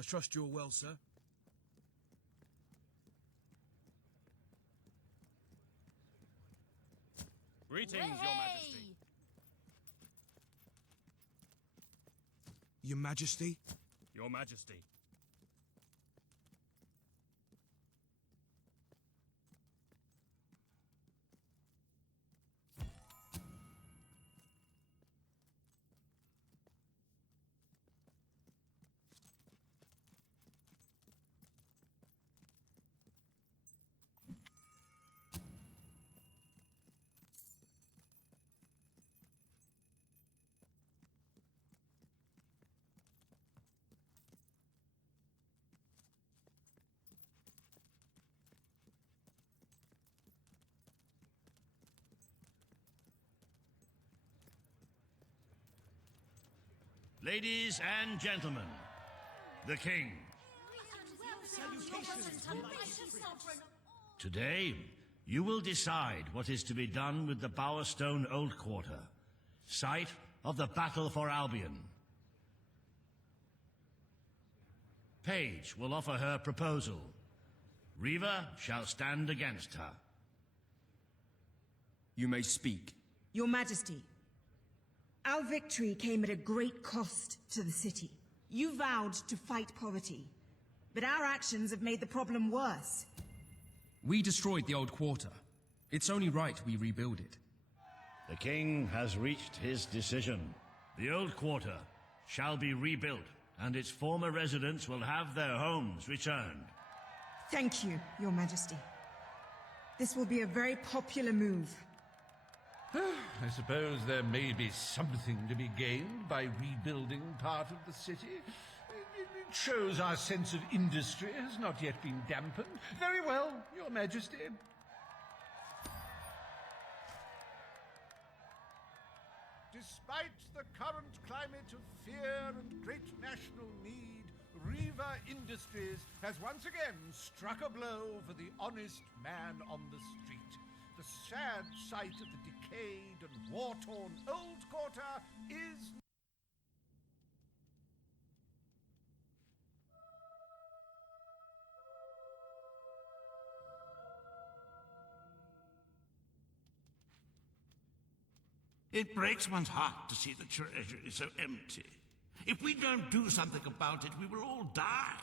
I trust you're well, sir. Greetings, Your Majesty. Your Majesty? Your Majesty. Ladies and gentlemen, the King. Today, you will decide what is to be done with the Bowerstone Old Quarter, site of the Battle for Albion. Paige will offer her proposal. Reva shall stand against her. You may speak. Your Majesty, our victory came at a great cost to the city. You vowed to fight poverty, but our actions have made the problem worse. We destroyed the old quarter. It's only right we rebuild it. The King has reached his decision. The Old Quarter shall be rebuilt, and its former residents will have their homes returned. Thank you, Your Majesty. This will be a very popular move. I suppose there may be something to be gained by rebuilding part of the city. It shows our sense of industry has not yet been dampened. Very well, Your Majesty. Despite the current climate of fear and great national need, Reva Industries has once again struck a blow for the honest man on the street. The sad sight of the decayed and war-torn Old Quarter is... It breaks one's heart to see the treasury so empty. If we don't do something about it, we will all die.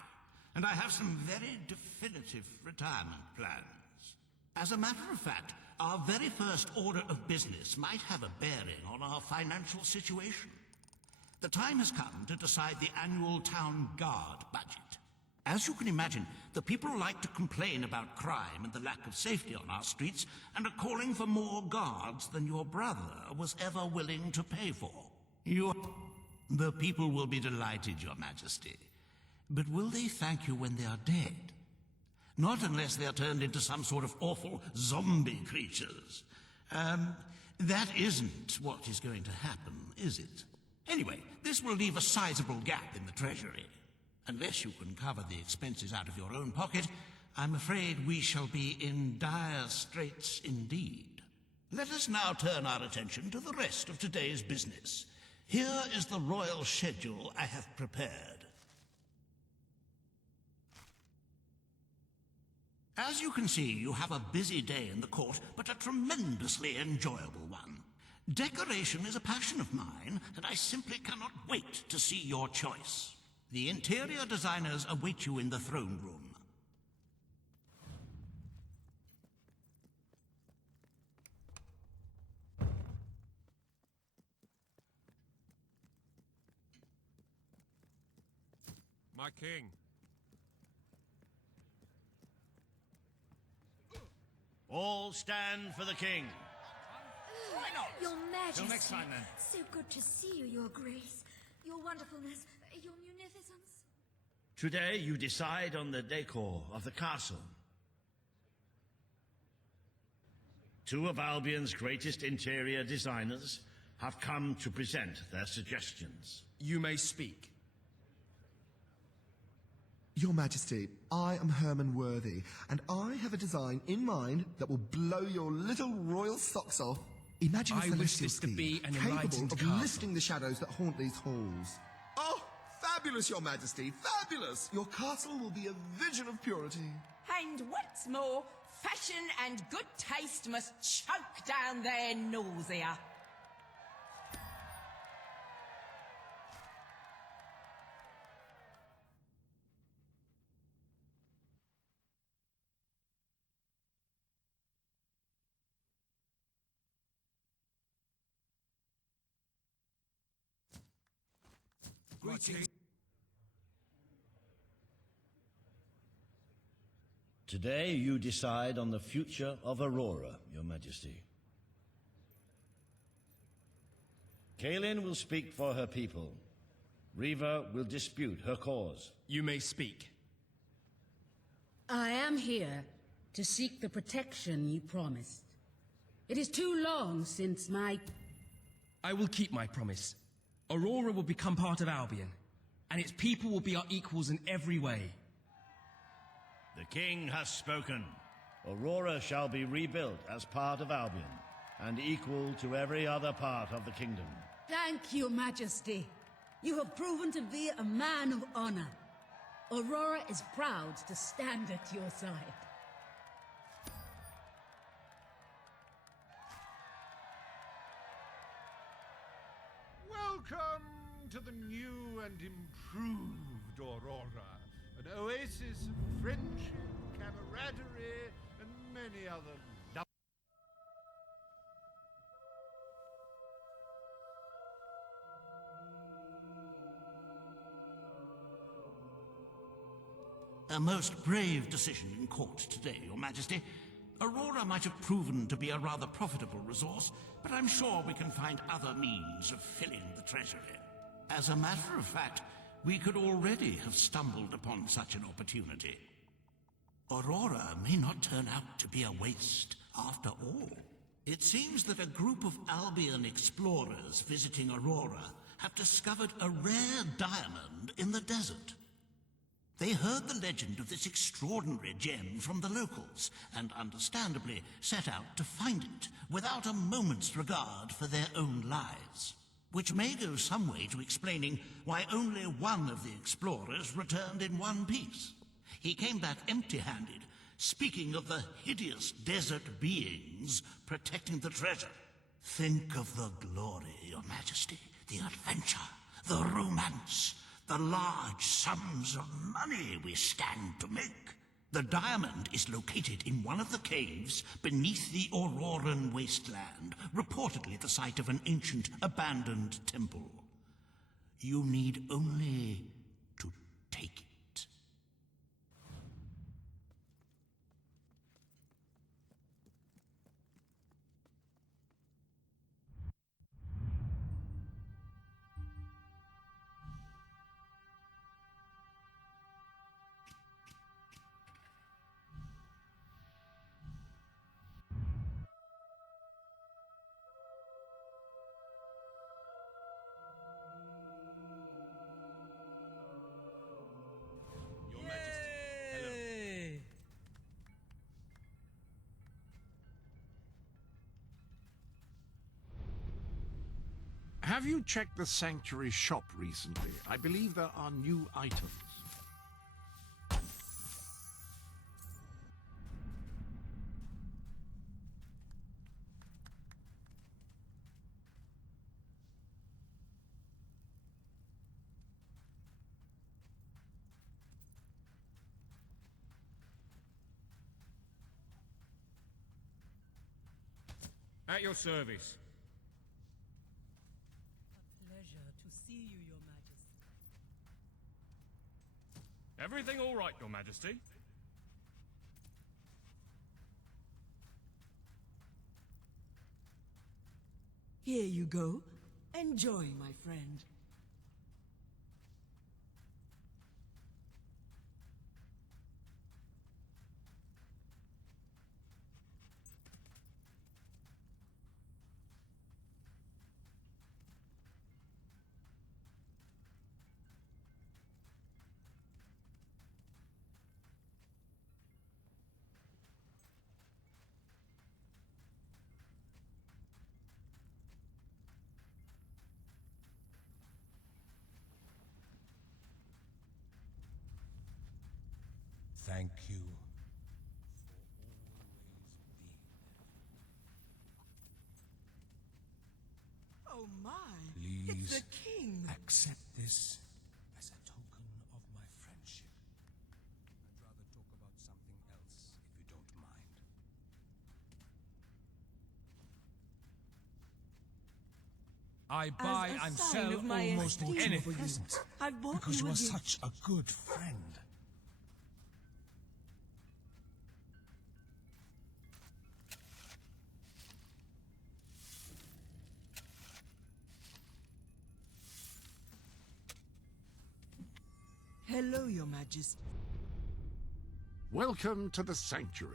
And I have some very definitive retirement plans. As a matter of fact, our very first order of business might have a bearing on our financial situation. The time has come to decide the annual town guard budget. As you can imagine, the people like to complain about crime and the lack of safety on our streets, and are calling for more guards than your brother was ever willing to pay for. The people will be delighted, Your Majesty. But will they thank you when they are dead? Not unless they are turned into some sort of awful zombie creatures. That isn't what is going to happen, is it? Anyway, this will leave a sizable gap in the treasury. Unless you can cover the expenses out of your own pocket, I'm afraid we shall be in dire straits indeed. Let us now turn our attention to the rest of today's business. Here is the royal schedule I have prepared. As you can see, you have a busy day in the court, but a tremendously enjoyable one. Decoration is a passion of mine, and I simply cannot wait to see your choice. The interior designers await you in the throne room. My king. All stand for the King. Why not? Your Majesty. Till next time, then. So good to see you, Your Grace. Your wonderfulness, your munificence. Today you decide on the decor of the castle. Two of Albion's greatest interior designers have come to present their suggestions. You may speak. Your Majesty, I am Herman Worthy, and I have a design in mind that will blow your little royal socks off. Imagine a I wish celestial this to scheme be an capable enlightened of castle. lifting the shadows that haunt these halls. Oh, Fabulous, Your Majesty, fabulous! Your castle will be a vision of purity. And what's more, fashion and good taste must choke down their nausea. Greetings. Today you decide on the future of Aurora, Your Majesty. Kaelin will speak for her people. Riva will dispute her cause. You may speak. I am here to seek the protection you promised. It is too long since I will keep my promise. Aurora will become part of Albion, and its people will be our equals in every way. The king has spoken. Aurora shall be rebuilt as part of Albion, and equal to every other part of the kingdom. Thank you, Majesty. You have proven to be a man of honor. Aurora is proud to stand at your side. Welcome to the new and improved Aurora. An oasis of friendship, camaraderie, and many other A most brave decision in court today, Your Majesty. Aurora might have proven to be a rather profitable resource, but I'm sure we can find other means of filling the treasury. As a matter of fact, we could already have stumbled upon such an opportunity. Aurora may not turn out to be a waste after all. It seems that a group of Albion explorers visiting Aurora have discovered a rare diamond in the desert. They heard the legend of this extraordinary gem from the locals, and understandably set out to find it, without a moment's regard for their own lives. Which may go some way to explaining why only one of the explorers returned in one piece. He came back empty-handed, speaking of the hideous desert beings protecting the treasure. Think of the glory, Your Majesty, the adventure, the romance, the large sums of money we stand to make. The diamond is located in one of the caves beneath the Auroran wasteland, reportedly the site of an ancient, abandoned temple. You need only to take it. Have you checked the Sanctuary shop recently? I believe there are new items. At your service. Pleasure to see you, Your Majesty. Everything all right, Your Majesty? Here you go. Enjoy, my friend. Please The king. accept this as a token of my friendship. I'd rather talk about something else, if you don't mind. I buy As a and sign sell of my almost esteem anything for you, I've bought because you you a are gift. such a good friend. Hello, Your Majesty. Welcome to the sanctuary.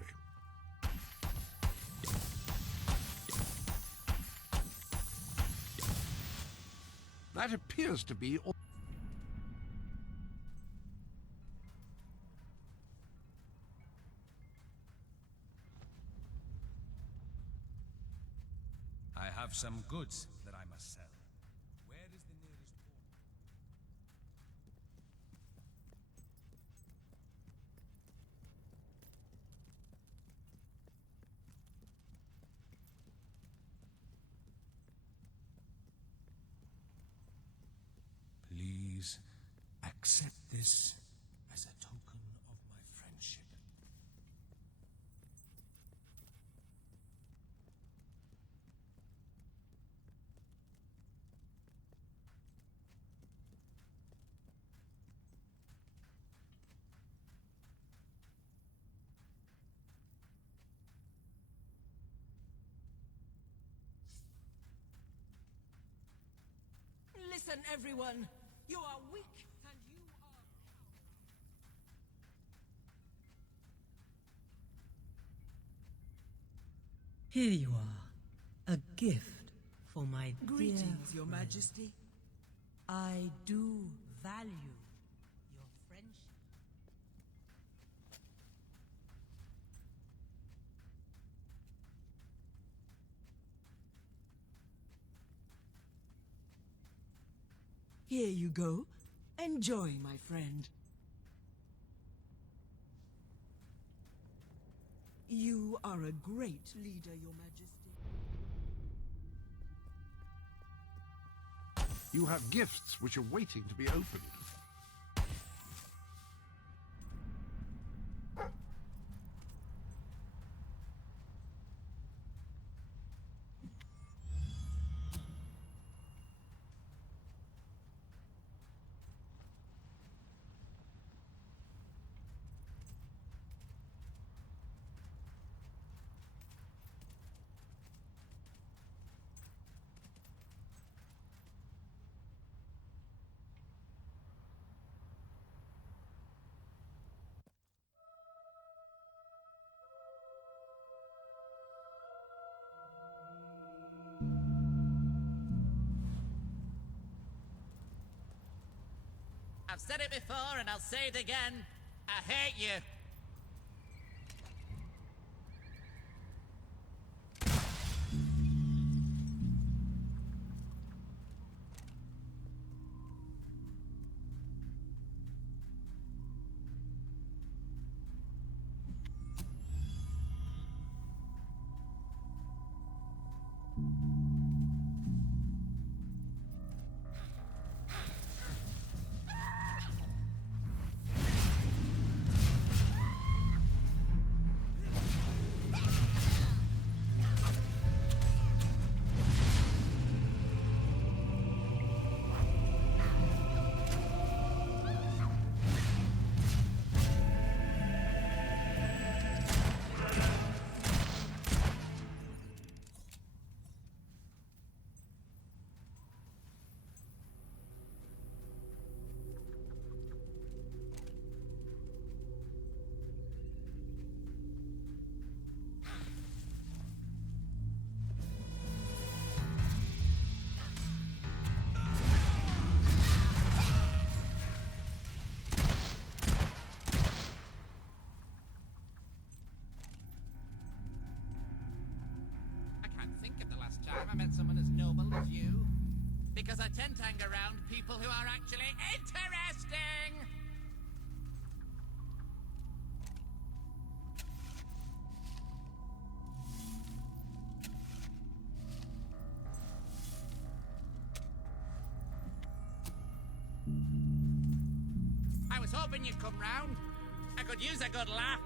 That appears to be all. I have some goods that I must sell. Where is the nearest port? Please accept this as a token of my friendship. Listen, everyone. You are weak, and you are... Here you are. A gift for my Greetings, Your Majesty. I do value your friendship. Here you go. Enjoy, my friend. You are a great leader, Your Majesty. You have gifts which are waiting to be opened. I've said it before and I'll say it again. I hate you. I met someone as noble as you. Because I tend to hang around people who are actually interesting! having you come round. I could use a good laugh.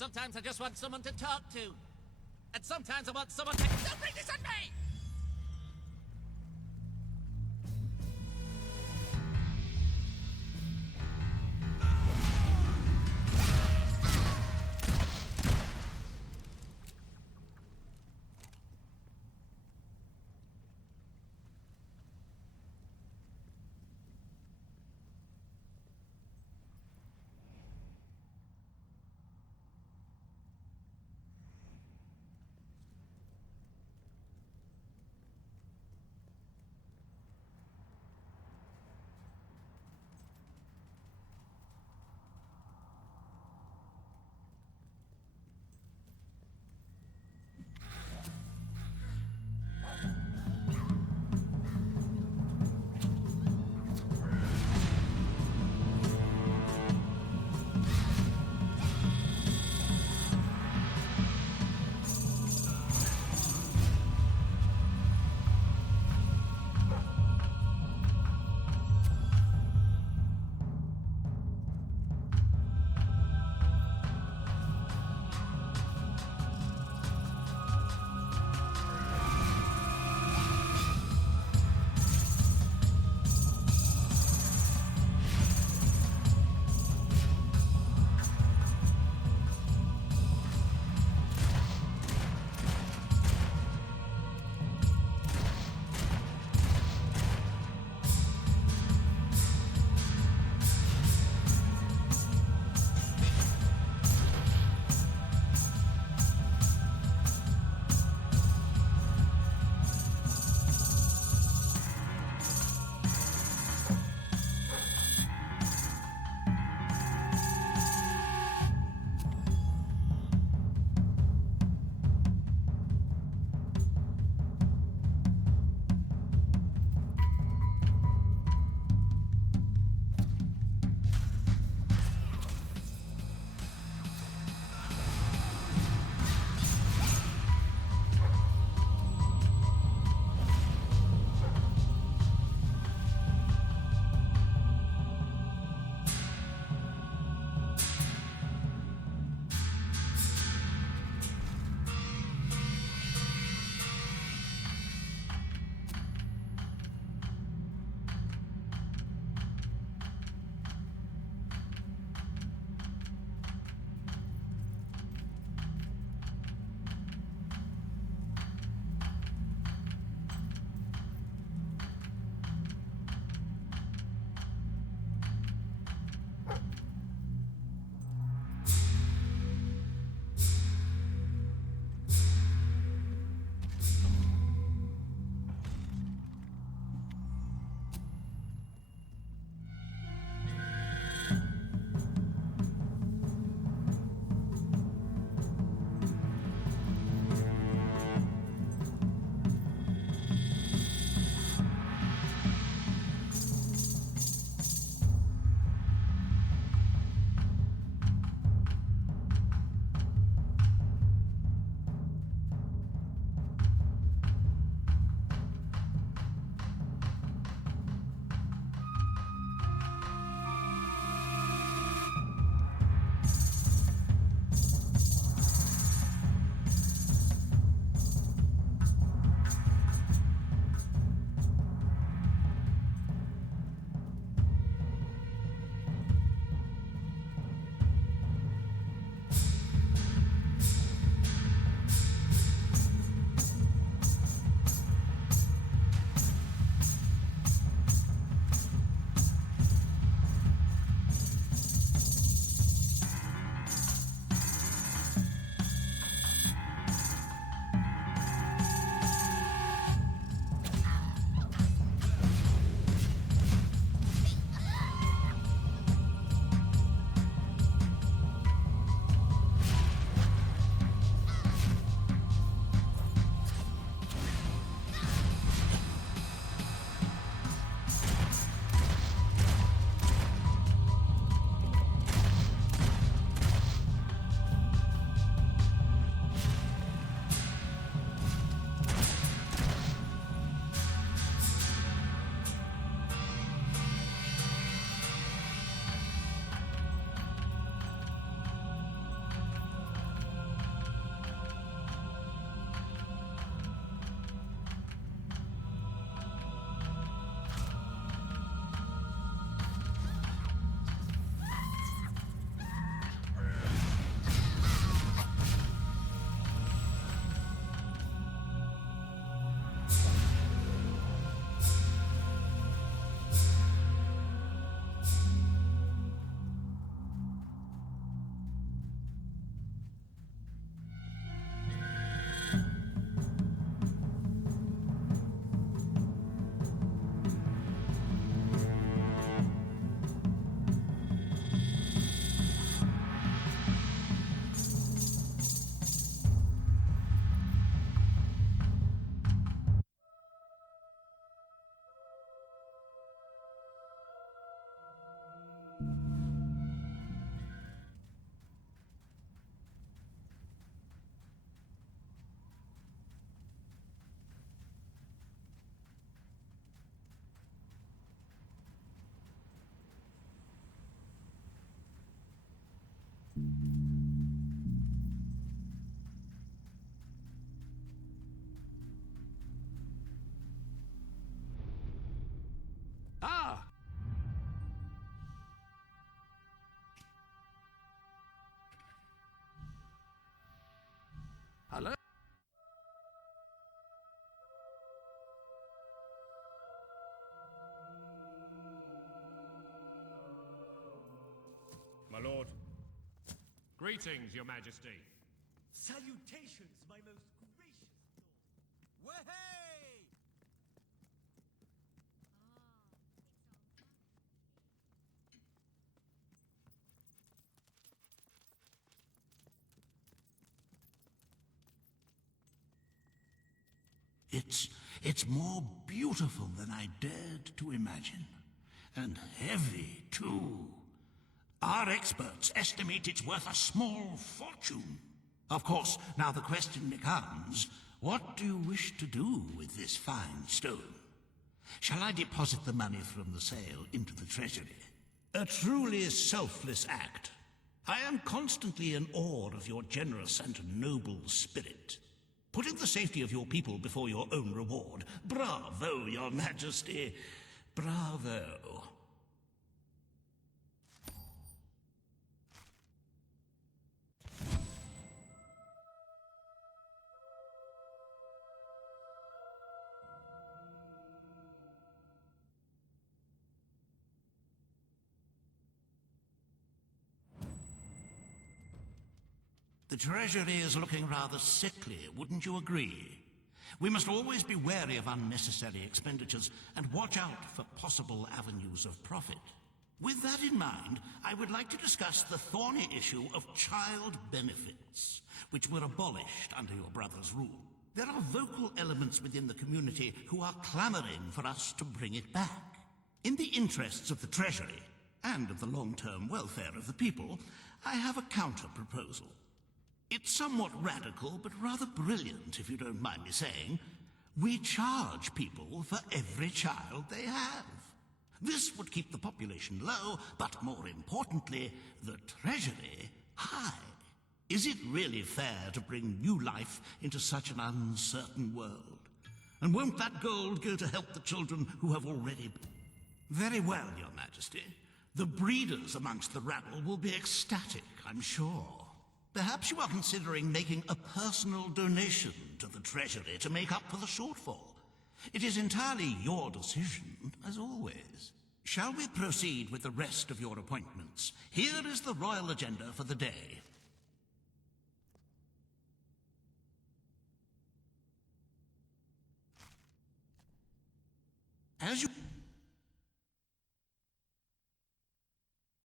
Sometimes I just want someone to talk to. And sometimes I want someone to... Don't bring this on me! Ah! Hello? My lord. Greetings, your majesty. Salutations, my most gracious lord. Way! It's more beautiful than I dared to imagine. And heavy, too. Our experts estimate it's worth a small fortune. Of course, now the question becomes, what do you wish to do with this fine stone? Shall I deposit the money from the sale into the treasury? A truly selfless act. I am constantly in awe of your generous and noble spirit. Putting the safety of your people before your own reward. Bravo, your majesty. Bravo. The treasury is looking rather sickly, wouldn't you agree? We must always be wary of unnecessary expenditures and watch out for possible avenues of profit. With that in mind, I would like to discuss the thorny issue of child benefits, which were abolished under your brother's rule. There are vocal elements within the community who are clamoring for us to bring it back. In the interests of the treasury, and of the long-term welfare of the people, I have a counter-proposal. It's somewhat radical, but rather brilliant, if you don't mind me saying. We charge people for every child they have. This would keep the population low, but more importantly, the treasury high. Is it really fair to bring new life into such an uncertain world? And won't that gold go to help the children who have already... Very well, your majesty. The breeders amongst the rabble will be ecstatic, I'm sure. Perhaps you are considering making a personal donation to the treasury to make up for the shortfall. It is entirely your decision, as always. Shall we proceed with the rest of your appointments? Here is the royal agenda for the day. As you...